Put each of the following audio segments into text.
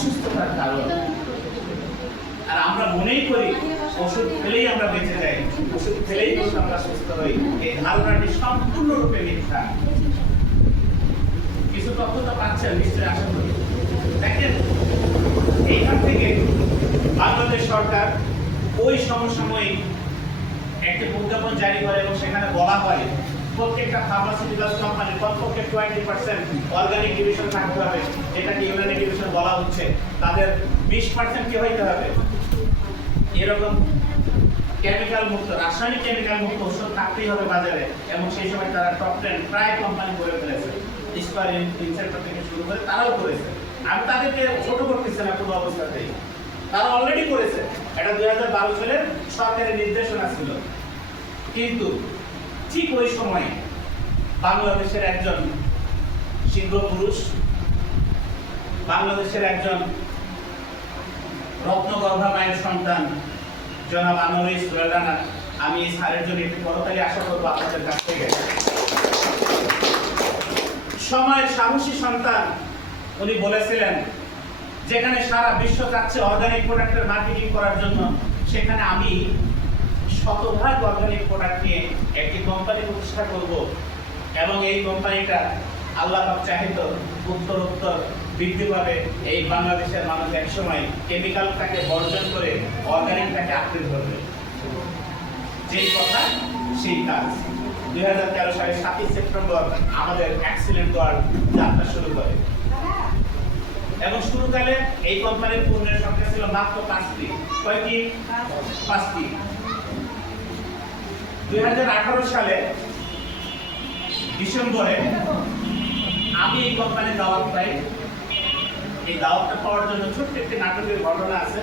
অসুস্থতার কারণ। আর আমরা মনেই করি, ওষুধ খেলেই আমরা বেঁচে যাই। ওষুধ খেলেই আমরা সুস্থ হই। এই ধারণাটি সম্পূর্ণরূপে মিথ্যা। কিছু তথ্য তো পাচ্ছেন নিশ্চয়ই আশা করি। দেখেন, এইখান থেকে বাংলাদেশ সরকার ওই সমসাময়িক একটি প্রজ্ঞাপন জারি করে এবং সেখানে বলা হয় প্রত্যেকটা ফার্মাসিউটিক্যাল কোম্পানির কমপক্ষে টোয়েন্টি পার্সেন্ট অর্গানিক ডিভিশন থাকতে হবে। যেটাকে ইউনানি ডিভিশন বলা হচ্ছে। তাদের বিশ পার্সেন্ট কি হইতে হবে? এরকম কেমিক্যাল মুক্ত, রাসায়নিক কেমিক্যাল মুক্ত ওষুধ থাকতেই হবে বাজারে। এবং সেই সময় তারা টপ টেন প্রায় কোম্পানি করে ফেলেছে। স্কোয়ার ইনসেক্টর থেকে শুরু করে তারাও করেছে। আমি তাদেরকে ছোট করতেছি না কোনো অবস্থাতেই। তারা অলরেডি করেছে। এটা দুই হাজার বারো সালের সরকারের নির্দেশনা ছিল। কিন্তু ঠিক ওই সময়ে বাংলাদেশের একজন সিংহ পুরুষ, বাংলাদেশের একজন রত্নগর্ভা মায়ের সন্তান, জনাব আনোয়ার রানা আমি এই স্যারের জন্য একটি করতালি আশা করব আপনাদের কাছ থেকে। সময়ের সাহসী সন্তান, উনি বলেছিলেন, যেখানে সারা বিশ্ব চাচ্ছে অর্গানিক প্রোডাক্টের মার্কেটিং করার জন্য, সেখানে আমি শতভাগ অর্গানিক প্রোডাক্ট নিয়ে একটি কোম্পানি প্রতিষ্ঠা করব। এবং এই কোম্পানিটা আল্লাহ চাহিত উত্তরোত্তর বৃদ্ধি পাবে। এই বাংলাদেশের মানুষ একসময় কেমিক্যালটাকে বর্জন করে অর্গানিকটাকে আঁকড়ে ধরবে যেই কথা সেই কাজ। দুই হাজার তেরো সালের সাতই সেপ্টেম্বর আমাদের অ্যাক্সিডেন্ট ওয়ার্ড যাত্রা শুরু করে। এবং শুরুকালে এই কোম্পানির পণ্যের সংখ্যা ছিল মাত্র পাঁচটি। কয়টি? পাঁচটি। দুই হাজার আঠারো সালে ডিসেম্বরে আমি এই কোম্পানির দাওয়াত পাই। এই দাওয়াতটা পাওয়ার জন্য ছোট্ট একটি নাটকের ঘটনা আছে।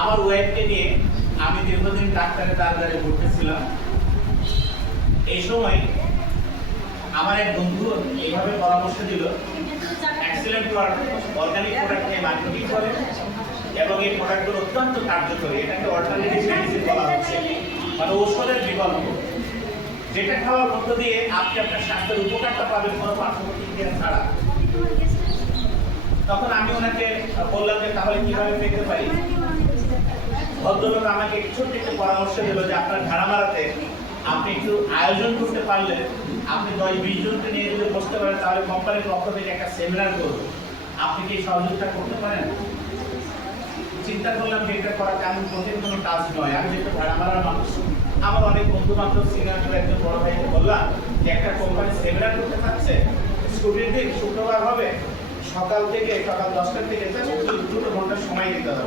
আমার ওয়াইফকে নিয়ে আমি দীর্ঘদিন ডাক্তারের দ্বারে ভর্তি ছিলাম এই সময় আমার এক বন্ধু এইভাবে পরামর্শ দিল এক্সেলেন্ট অর্গানিক প্রোডাক্ট নিয়ে মার্কেটিং করে এবং এই প্রোডাক্টগুলো অত্যন্ত কার্যকরী। এটাকে অল্টারনেটিভ মেডিসিন বলা হচ্ছে। মানে ঔষধের বিকল্প। যেটা খাওয়ার মধ্য দিয়ে আপনি আপনার স্বাস্থ্যের উপকারটা পাবেন কোনো পার্শ্ব প্রতিক্রিয়া ছাড়া। তখন আমি ওনাকে বললাম যে, তাহলে কীভাবে পেতে পারি? ভদ্রলোক আমাকে ছোট্ট একটু পরামর্শ দিল যে, আপনার ভাড়া মারাতে আপনি একটু আয়োজন করতে পারলে আপনি দশ বিশ জনকে নিয়ে যদি বসতে পারেন, তাহলে কোম্পানির পক্ষ থেকে একটা সেমিনার করব। আপনি কি সহযোগিতা করতে পারেন? চিন্তা করলাম যে, এটা করা তেমন কঠিন কোনো কাজ নয়। আমি যেহেতু ভাড়া মারার আমার অনেক বন্ধু বান্ধব সিনিয়র একজন বড় ভাইকে বললাম যে একটা কোম্পানি সেমিনার করতে থাকছে ছুটির দিন শুক্রবার হবে, সকাল থেকে সকাল দশটার থেকে দুটো ঘণ্টা সময় দিতে হবে।